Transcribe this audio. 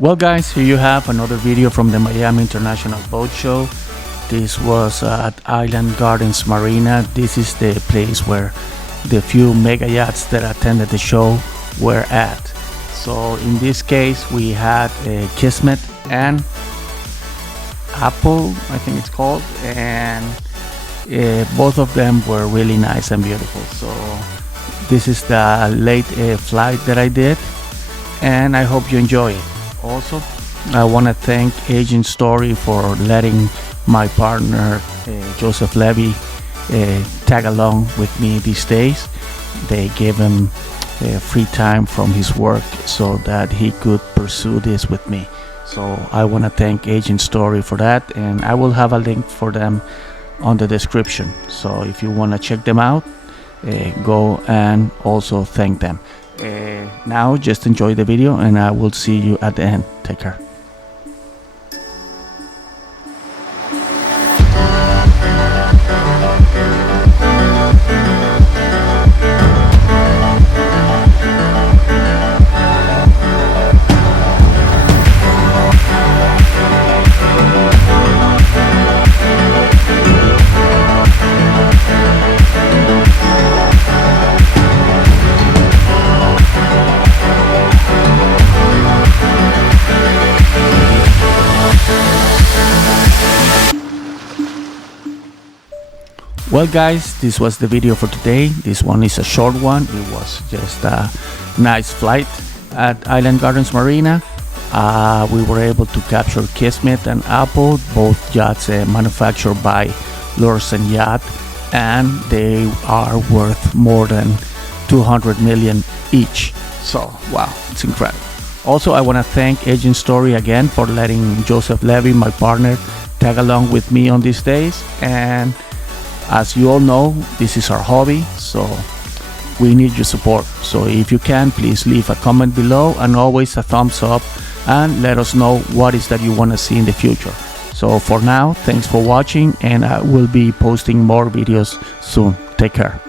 Well guys, here you have another video from the Miami International Boat Show. This was at Island Gardens Marina. This is the place where the few mega yachts that attended the show were at. So in this case we had Kismet and Ahpo, I think it's called, and both of them were really nice and beautiful. So this is the late flight that I did, and I hope you enjoy it. Also, I want to thank Agent Story for letting my partner Joseph Levy tag along with me these days. They gave him free time from his work so that he could pursue this with me. So I want to thank Agent Story for that, and I will have a link for them on the description. So if you want to check them out, go and also thank them. Now just enjoy the video, and I will see you at the end. Take care. Well guys, this was the video for today. This one is a short one. It was just a nice flight at Island Gardens Marina. We were able to capture Kismet and Ahpo, both yachts manufactured by Lurssen Yacht, and they are worth more than 200 million each. So wow, it's incredible. Also, I want to thank Agent Story again for letting Joseph Levy, my partner, tag along with me on these days. And as you all know, this is our hobby, so we need your support. So if you can, please leave a comment below, and always a thumbs up, and let us know what is that you want to see in the future. So for now, thanks for watching, and I will be posting more videos soon. Take care.